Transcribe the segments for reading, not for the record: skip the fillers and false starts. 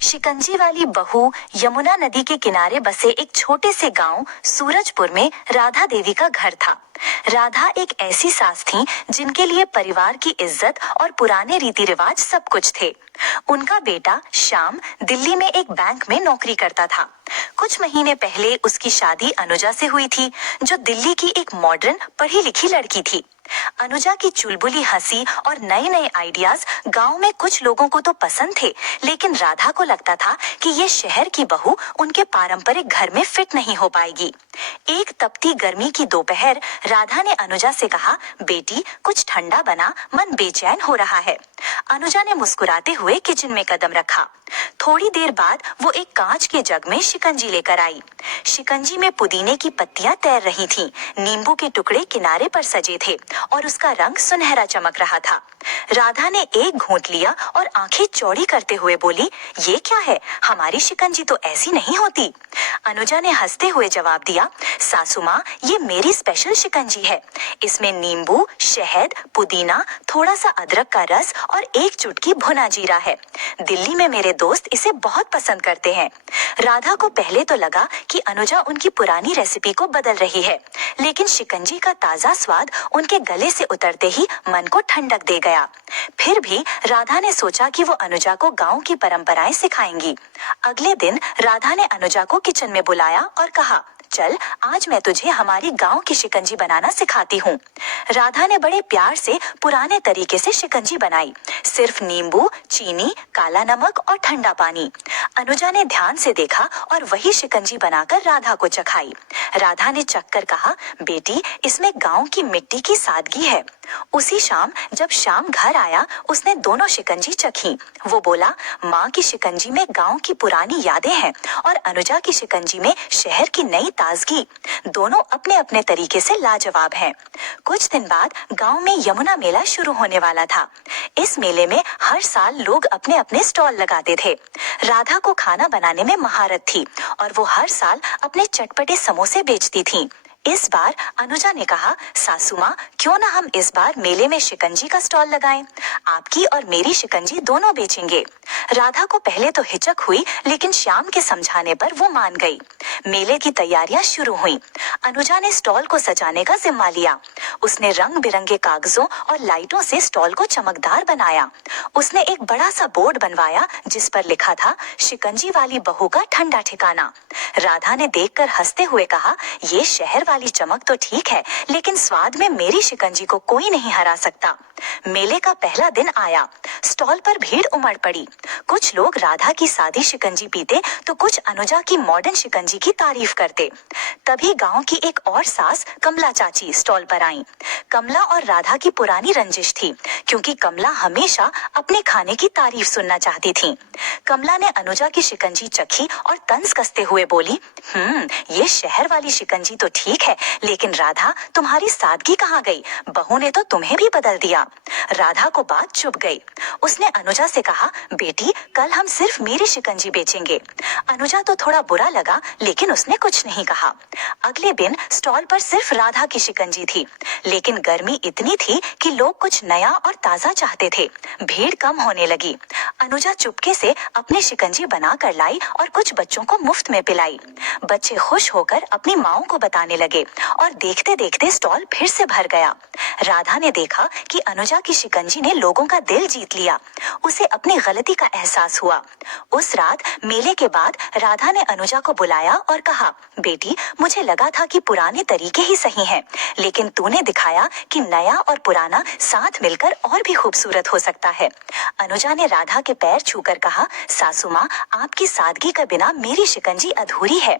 शिकंजी वाली बहू यमुना नदी के किनारे बसे एक छोटे से गांव सूरजपुर में राधा देवी का घर था। राधा एक ऐसी सास थीं जिनके लिए परिवार की इज्जत और पुराने रीति रिवाज सब कुछ थे। उनका बेटा श्याम दिल्ली में एक बैंक में नौकरी करता था। कुछ महीने पहले उसकी शादी अनुजा से हुई थी, जो दिल्ली की एक मॉडर्न पढ़ी लिखी लड़की थी। अनुजा की चुलबुली हंसी और नए नए आइडियाज गांव में कुछ लोगों को तो पसंद थे, लेकिन राधा को लगता था कि ये शहर की बहू उनके पारंपरिक घर में फिट नहीं हो पाएगी। एक तपती गर्मी की दोपहर राधा ने अनुजा से कहा, बेटी कुछ ठंडा बना, मन बेचैन हो रहा है। अनुजा ने मुस्कुराते हुए किचन में कदम रखा। थोड़ी देर बाद वो एक कांच के जग में शिकंजी लेकर आई। शिकंजी में पुदीने की पत्तियां तैर रही थीं, नींबू के टुकड़े किनारे पर सजे थे और उसका रंग सुनहरा चमक रहा था। राधा ने एक घूंट लिया और आंखें चौड़ी करते हुए बोली, ये क्या है? हमारी शिकंजी तो ऐसी नहीं होती। अनुजा ने हंसते हुए जवाब दिया, सासू माँ, ये मेरी स्पेशल शिकंजी है। इसमें नींबू, शहद, पुदीना, थोड़ा सा अदरक का रस और एक चुटकी भुना जीरा है। दिल्ली में मेरे दोस्त इसे बहुत पसंद करते हैं। राधा को पहले तो लगा कि अनुजा उनकी पुरानी रेसिपी को बदल रही है, लेकिन शिकंजी का ताजा स्वाद उनके गले से उतरते ही मन को ठंडक दे गया। फिर भी राधा ने सोचा कि वो अनुजा को गांव की परंपराएं सिखाएंगी। अगले दिन राधा ने अनुजा को किचन में बुलाया और कहा, चल आज मैं तुझे हमारी गांव की शिकंजी बनाना सिखाती हूँ। राधा ने बड़े प्यार से पुराने तरीके से शिकंजी बनाई, सिर्फ नींबू, चीनी, काला नमक और ठंडा पानी। अनुजा ने ध्यान से देखा और वही शिकंजी बनाकर राधा को चखाई। राधा ने चखकर कहा, बेटी इसमें गांव की मिट्टी की सादगी है। उसी शाम जब श्याम घर आया, उसने दोनों शिकंजी चखी। वो बोला, माँ की शिकंजी में गांव की पुरानी यादें हैं और अनुजा की शिकंजी में शहर की नई ताजगी। दोनों अपने अपने तरीके से लाजवाब हैं। कुछ दिन बाद गांव में यमुना मेला शुरू होने वाला था। इस मेले में हर साल लोग अपने अपने स्टॉल लगाते थे। राधा को खाना बनाने में महारत थी और वो हर साल अपने चटपटे समोसे बेचती थी। इस बार अनुजा ने कहा, सासू माँ, क्यों ना हम इस बार मेले में शिकंजी का स्टॉल लगाएं? आपकी और मेरी शिकंजी दोनों बेचेंगे। राधा को पहले तो हिचक हुई, लेकिन श्याम के समझाने पर वो मान गई। मेले की तैयारियां शुरू हुईं। अनुजा ने स्टॉल को सजाने का जिम्मा लिया। उसने रंग बिरंगे कागजों और लाइटों से स्टॉल को चमकदार बनाया। उसने एक बड़ा सा बोर्ड बनवाया जिस पर लिखा था, शिकंजी वाली बहू का ठंडा ठिकाना। राधा ने देखकर हंसते हुए कहा, ये शहर वाली चमक तो ठीक है, लेकिन स्वाद में मेरी शिकंजी को कोई नहीं हरा सकता। मेले का पहला दिन आया। स्टॉल पर भीड़ उमड़ पड़ी। कुछ लोग राधा की सादी शिकंजी पीते तो कुछ अनुजा की मॉडर्न शिकंजी की तारीफ करते। तभी गांव की एक और सास कमला चाची स्टॉल पर आईं। कमला और राधा की पुरानी रंजिश थी, क्योंकि कमला हमेशा अपने खाने की तारीफ सुनना चाहती थी। कमला ने अनुजा की शिकंजी चखी और तंज कसते हुए बोली, ये शहर वाली शिकंजी तो ठीक है, लेकिन राधा तुम्हारी सादगी कहाँ गई? बहू ने तो तुम्हें भी बदल दिया। राधा को बात चुभ गई। उसने अनुजा से कहा, बेटी कल हम सिर्फ मेरी शिकंजी बेचेंगे। अनुजा तो थोड़ा बुरा लगा, लेकिन उसने कुछ नहीं कहा। अगले दिन स्टॉल पर सिर्फ राधा की शिकंजी थी, लेकिन गर्मी इतनी थी कि लोग कुछ नया और ताजा चाहते थे। भीड़ कम होने लगी। अनुजा चुपके से अपनी शिकंजी बना कर लाई और कुछ बच्चों को मुफ्त में पिलाई। बच्चे खुश होकर अपनी माओं को बताने लगे और देखते देखते स्टॉल फिर से भर गया। राधा ने देखा कि अनुजा की शिकंजी ने लोगों का दिल जीत लिया। उसे अपनी गलती का एहसास हुआ। उस रात मेले के बाद राधा ने अनुजा को बुलाया और कहा, बेटी मुझे लगा था कि पुराने तरीके ही सही हैं, लेकिन तूने दिखाया कि नया और पुराना साथ मिलकर और भी खूबसूरत हो सकता है। अनुजा ने राधा के पैर छूकर कहा, सासू माँ, आपकी सादगी के बिना मेरी शिकंजी अधूरी है।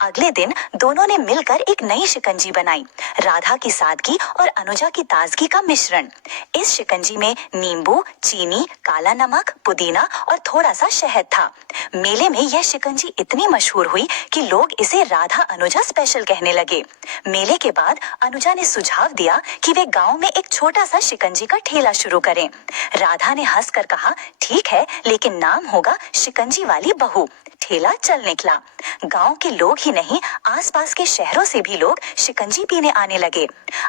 अगले दिन दोनों ने मिलकर एक नई शिकंजी बनाई, राधा की सादगी और अनुजा की ताजगी का मिश्रण। इस शिकंजी में नींबू, चीनी, काला नमक, पुदीना और थोड़ा सा शहद था। मेले में यह शिकंजी इतनी मशहूर हुई कि लोग इसे राधा अनुजा स्पेशल कहने लगे। मेले के बाद अनुजा ने सुझाव दिया कि वे गांव में एक छोटा सा शिकंजी का ठेला शुरू करें। राधा ने हंसकर कहा, ठीक है, लेकिन नाम होगा शिकंजी वाली बहू। ठेला चल निकला। गांव के लोग ही नहीं, आसपास के शहरों से भी लोग शिकंजी पीने आने लगे।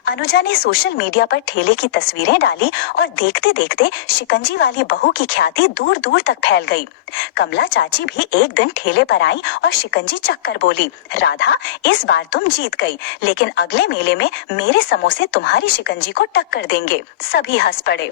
अनुजा ने सोशल मीडिया पर ठेले की तस्वीरें डाली और देखते देखते शिकंजी वाली बहू की ख्याति दूर दूर तक फैल गई। कमला चाची भी एक दिन ठेले पर आई और शिकंजी चक्कर बोली, राधा इस बार तुम जीत गई, लेकिन अगले मेले में मेरे समोसे तुम्हारी शिकंजी को टक्कर देंगे। सभी हंस पड़े।